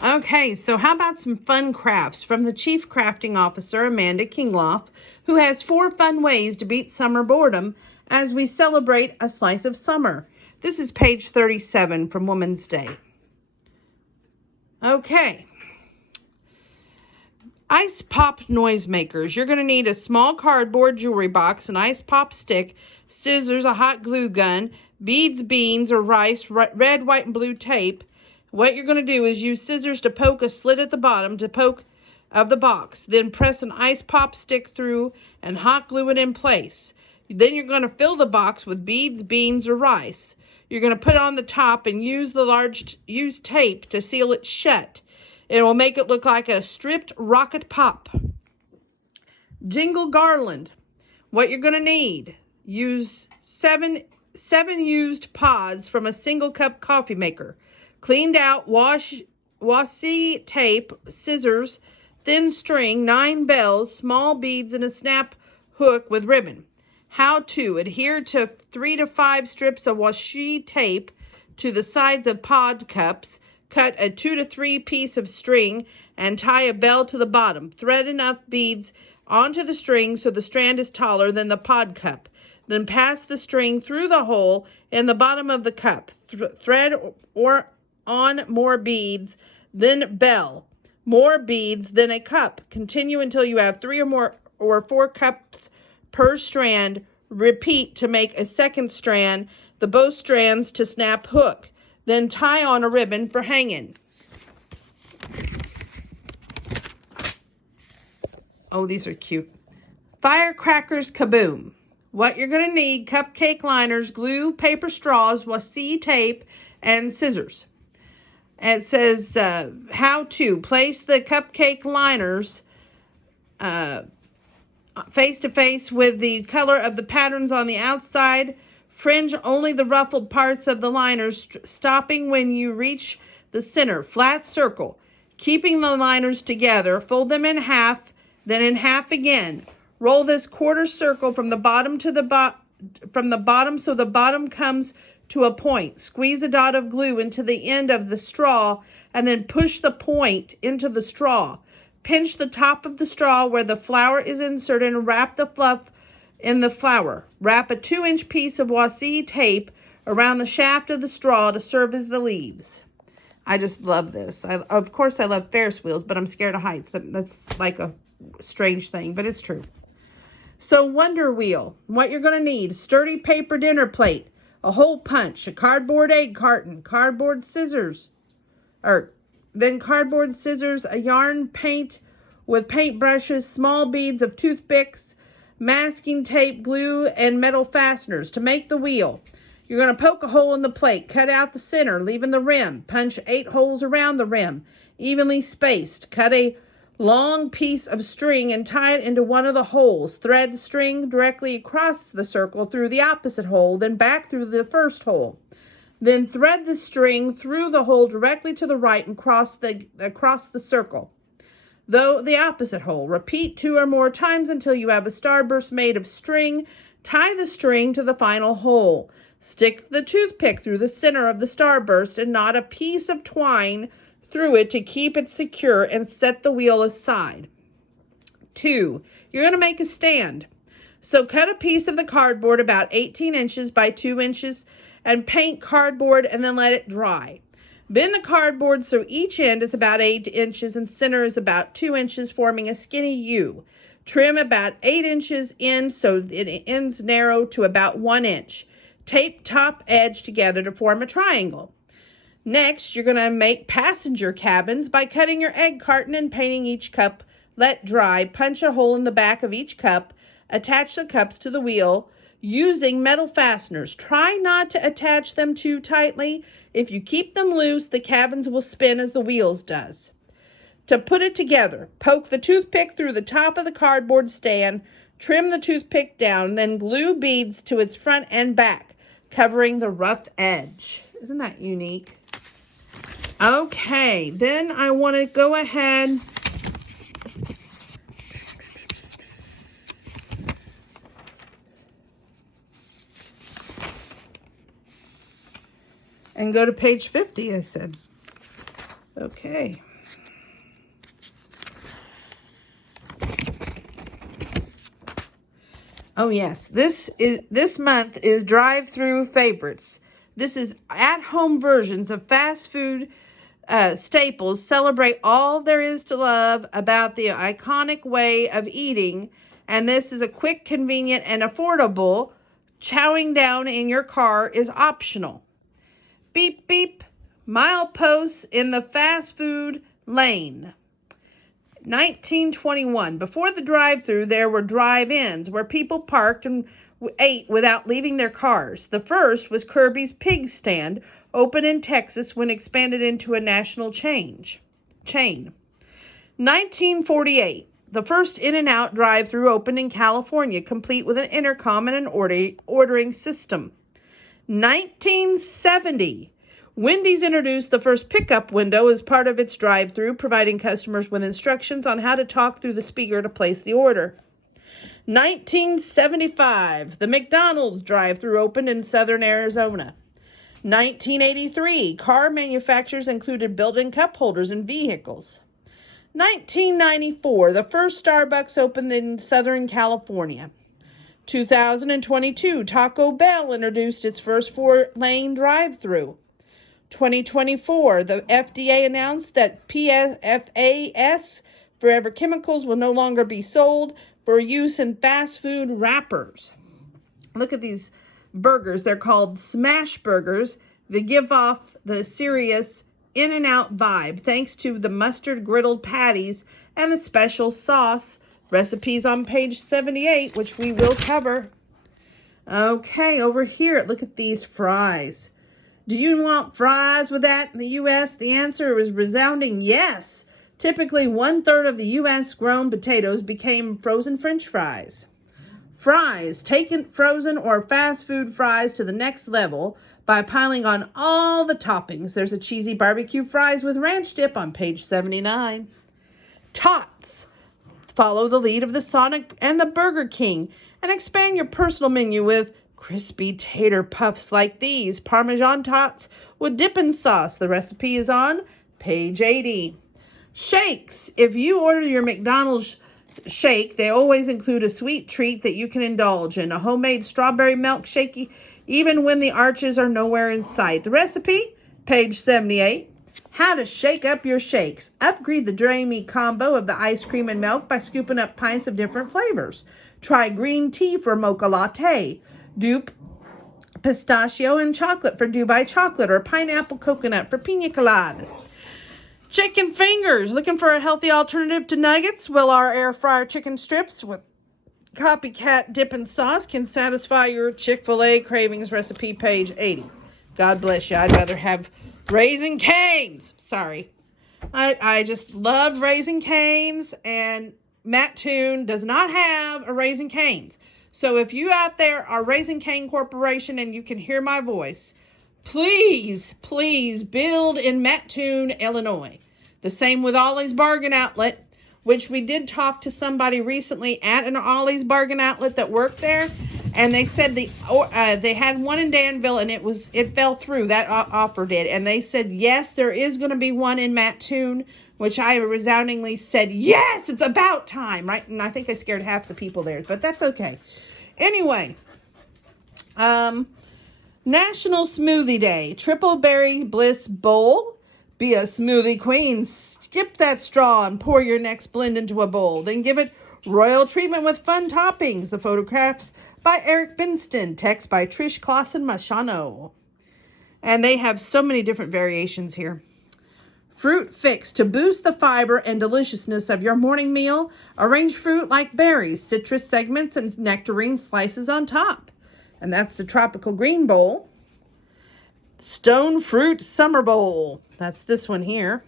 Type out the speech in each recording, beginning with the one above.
Okay, so how about some fun crafts from the Chief Crafting Officer, Amanda Kingloff, who has 4 fun ways to beat summer boredom as we celebrate a slice of summer. This is page 37 from Women's Day. Okay. Ice pop noisemakers. You're going to need a small cardboard jewelry box, an ice pop stick, scissors, a hot glue gun, beads, beans, or rice, red, white, and blue tape. What you're going to do is use scissors to poke a slit at the bottom to poke of the box. Then press an ice pop stick through and hot glue it in place. Then you're going to fill the box with beads, beans, or rice. You're going to put it on the top and use tape to seal it shut. It will make it look like a stripped rocket pop. Jingle garland. What you're going to need. Use seven used pods from a single cup coffee maker. Cleaned out washi tape, scissors, thin string, 9 bells, small beads, and a snap hook with ribbon. How to adhere to 3 to 5 strips of washi tape to the sides of pod cups. Cut a 2 to 3 piece of string and tie a bell to the bottom. Thread enough beads onto the string so the strand is taller than the pod cup. Then pass the string through the hole in the bottom of the cup. Thread or on more beads, then bell. More beads, then a cup. Continue until you have 3 or 4 cups per strand. Repeat to make a second strand, both strands to snap hook. Then tie on a ribbon for hanging. Oh, these are cute. Firecrackers kaboom. What you're going to need: cupcake liners, glue, paper straws, washi tape, and scissors. And it says how to place the cupcake liners face to face with the color of the patterns on the outside. Fringe only the ruffled parts of the liners, stopping when you reach the center. Flat circle, keeping the liners together. Fold them in half, then in half again. Roll this quarter circle from the bottom so the bottom comes to a point. Squeeze a dot of glue into the end of the straw and then push the point into the straw. Pinch the top of the straw where the flower is inserted and wrap the fluff in the flower. Wrap a 2-inch piece of washi tape around the shaft of the straw to serve as the leaves. I just love this. Of course, I love Ferris wheels, but I'm scared of heights. That's like a strange thing, but it's true. So, Wonder Wheel. What you're going to need: sturdy paper dinner plate, a hole punch, a cardboard egg carton, cardboard scissors, a yarn paint with paint brushes, small beads of toothpicks, masking tape, glue, and metal fasteners. To make the wheel, you're going to poke a hole in the plate, cut out the center, leaving the rim. Punch 8 holes around the rim, evenly spaced. Cut a long piece of string and tie it into one of the holes. Thread the string directly across the circle through the opposite hole, then back through the first hole. Then thread the string through the hole directly to the right and across the circle, though the opposite hole. Repeat 2 or more times until you have a starburst made of string. Tie the string to the final hole. Stick the toothpick through the center of the starburst and knot a piece of twine through it to keep it secure and set the wheel aside. 2. You're going to make a stand. So cut a piece of the cardboard about 18 inches by 2 inches and paint cardboard and then let it dry. Bend the cardboard so each end is about 8 inches and center is about 2 inches, forming a skinny U. Trim about 8 inches in so it ends narrow to about 1 inch. Tape top edge together to form a triangle. Next, you're going to make passenger cabins by cutting your egg carton and painting each cup. Let dry. Punch a hole in the back of each cup. Attach the cups to the wheel using metal fasteners. Try not to attach them too tightly. If you keep them loose, the cabins will spin as the wheels does. To put it together, poke the toothpick through the top of the cardboard stand, trim the toothpick down, then glue beads to its front and back, covering the rough edge. Isn't that unique? Okay, then I want to go ahead and go to page 50, I said. Okay. Oh yes, this month is drive-through favorites. This is at-home versions of fast food staples. Celebrate all there is to love about the iconic way of eating, and this is a quick, convenient, and affordable. Chowing down in your car is optional. Beep beep, mileposts in the fast food lane. 1921. Before the drive-through, there were drive-ins where people parked and ate without leaving their cars. The first was Kirby's Pig Stand, opened in Texas when expanded into a national chain. 1948. The first In-N-Out drive-through opened in California, complete with an intercom and an ordering system. 1970. Wendy's introduced the first pickup window as part of its drive-thru, providing customers with instructions on how to talk through the speaker to place the order. 1975, the McDonald's drive-thru opened in southern Arizona. 1983, car manufacturers included built-in cup holders in vehicles. 1994, the first Starbucks opened in Southern California. 2022, Taco Bell introduced its first 4-lane drive-thru. 2024, the FDA announced that PFAS, forever chemicals, will no longer be sold for use in fast food wrappers. Look at these burgers. They're called smash burgers. They give off the serious In-N-Out vibe thanks to the mustard griddled patties and the special sauce. Recipes on page 78, which we will cover. Okay, over here, look at these fries. Do you want fries with that in the U.S.? The answer is resounding yes. Typically, 1/3 of the U.S. grown potatoes became frozen French fries. Fries, taking frozen or fast food fries to the next level by piling on all the toppings. There's a cheesy barbecue fries with ranch dip on page 79. Tots. Follow the lead of the Sonic and the Burger King and expand your personal menu with crispy tater puffs like these. Parmesan tots with dipping sauce. The recipe is on page 80. Shakes. If you order your McDonald's shake, they always include a sweet treat that you can indulge in. A homemade strawberry milkshake, even when the arches are nowhere in sight. The recipe, page 78. How to shake up your shakes. Upgrade the dreamy combo of the ice cream and milk by scooping up pints of different flavors. Try green tea for mocha latte. Dupe pistachio and chocolate for Dubai chocolate, or pineapple coconut for pina colada. Chicken fingers. Looking for a healthy alternative to nuggets? Well, our air fryer chicken strips with copycat dip and sauce can satisfy your Chick-fil-A cravings. Recipe, page 80. God bless you. I'd rather have Raising Cane's. Sorry. I just love Raising Cane's, and Matt Toon does not have a Raising Cane's. So if you out there are Raising Cane Corporation and you can hear my voice, please, please build in Mattoon, Illinois. The same with Ollie's Bargain Outlet, which we did talk to somebody recently at an Ollie's Bargain Outlet that worked there, and they said they had one in Danville and it fell through. That offer did, and they said yes, there is going to be one in Mattoon, which I resoundingly said yes, it's about time, right? And I think I scared half the people there, but that's okay. Anyway, National Smoothie Day. Triple Berry Bliss Bowl. Be a smoothie queen. Skip that straw and pour your next blend into a bowl. Then give it royal treatment with fun toppings. The photographs by Eric Binston. Text by Trish Clausen Machano. And they have so many different variations here. Fruit Fix. To boost the fiber and deliciousness of your morning meal, arrange fruit like berries, citrus segments, and nectarine slices on top. And that's the Tropical Green Bowl. Stone Fruit Summer Bowl. That's this one here.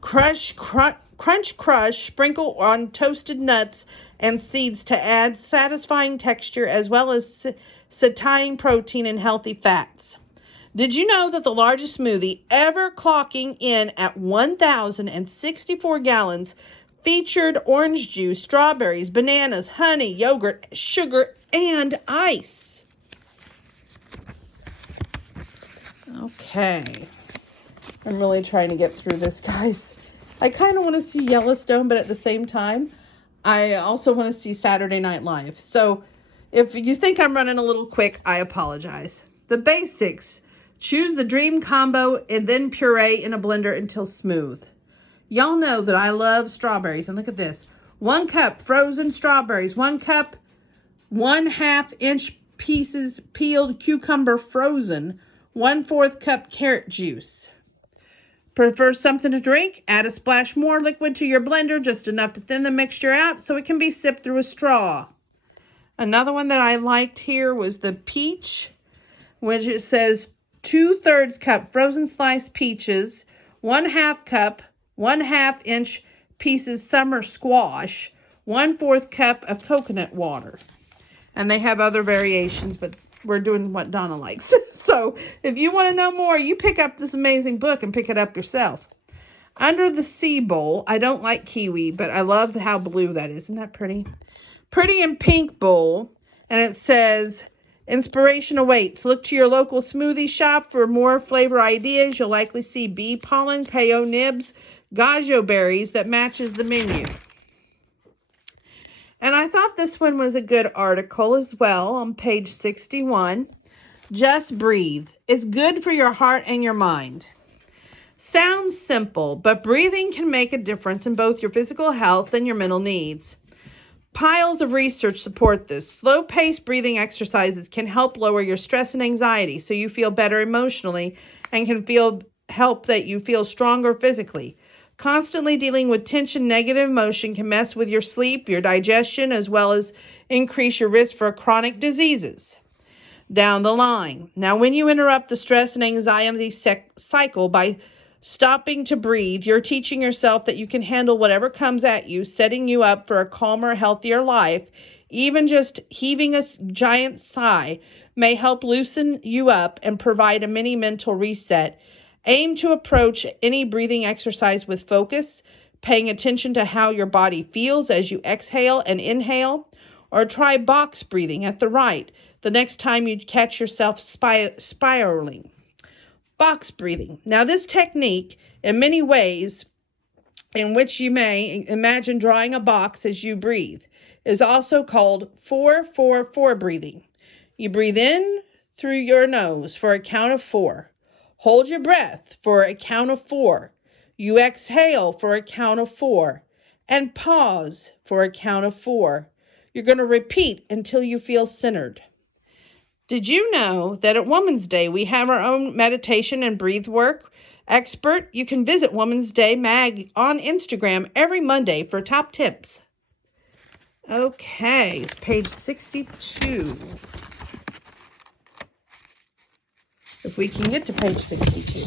Crunch Crush. Sprinkle on toasted nuts and seeds to add satisfying texture as well as satiating protein and healthy fats. Did you know that the largest smoothie ever clocking in at 1,064 gallons featured orange juice, strawberries, bananas, honey, yogurt, sugar, and ice? Okay. I'm really trying to get through this, guys. I kind of want to see Yellowstone, but at the same time, I also want to see Saturday Night Live. So if you think I'm running a little quick, I apologize. The basics. Choose the dream combo and then puree in a blender until smooth. Y'all know that I love strawberries. And look at this. 1 cup frozen strawberries. 1 cup 1/2 inch pieces peeled cucumber frozen. 1/4 cup carrot juice. Prefer something to drink? Add a splash more liquid to your blender, just enough to thin the mixture out so it can be sipped through a straw. Another one that I liked here was the peach, which it says 2/3 cup frozen sliced peaches, 1/2 cup 1/2 inch pieces summer squash, 1/4 cup of coconut water. And they have other variations, but we're doing what Donna likes. So if you want to know more, you pick up this amazing book and pick it up yourself. Under the sea bowl, I don't like kiwi, but I love how blue that is. Isn't that pretty? Pretty in pink bowl, and it says, inspiration awaits. Look to your local smoothie shop for more flavor ideas. You'll likely see bee pollen, KO nibs, gojo berries that matches the menu. And I thought this one was a good article as well on page 61. Just breathe. It's good for your heart and your mind. Sounds simple, but breathing can make a difference in both your physical health and your mental needs. Piles of research support this. Slow-paced breathing exercises can help lower your stress and anxiety so you feel better emotionally and can help that you feel stronger physically. Constantly dealing with tension, negative emotion can mess with your sleep, your digestion, as well as increase your risk for chronic diseases down the line. Now, when you interrupt the stress and anxiety cycle by stopping to breathe, you're teaching yourself that you can handle whatever comes at you, setting you up for a calmer, healthier life. Even just heaving a giant sigh may help loosen you up and provide a mini mental reset. Aim to approach any breathing exercise with focus, paying attention to how your body feels as you exhale and inhale, or try box breathing at the right the next time you catch yourself spiraling. Box breathing. Now, this technique, in many ways, in which you may imagine drawing a box as you breathe, is also called 4-4-4 breathing. You breathe in through your nose for a count of 4. Hold your breath for a count of 4. You exhale for a count of 4. And pause for a count of 4. You're going to repeat until you feel centered. Did you know that at Woman's Day, we have our own meditation and breathe work expert? You can visit Woman's Day Mag on Instagram every Monday for top tips. Okay, page 62. If we can get to page 62.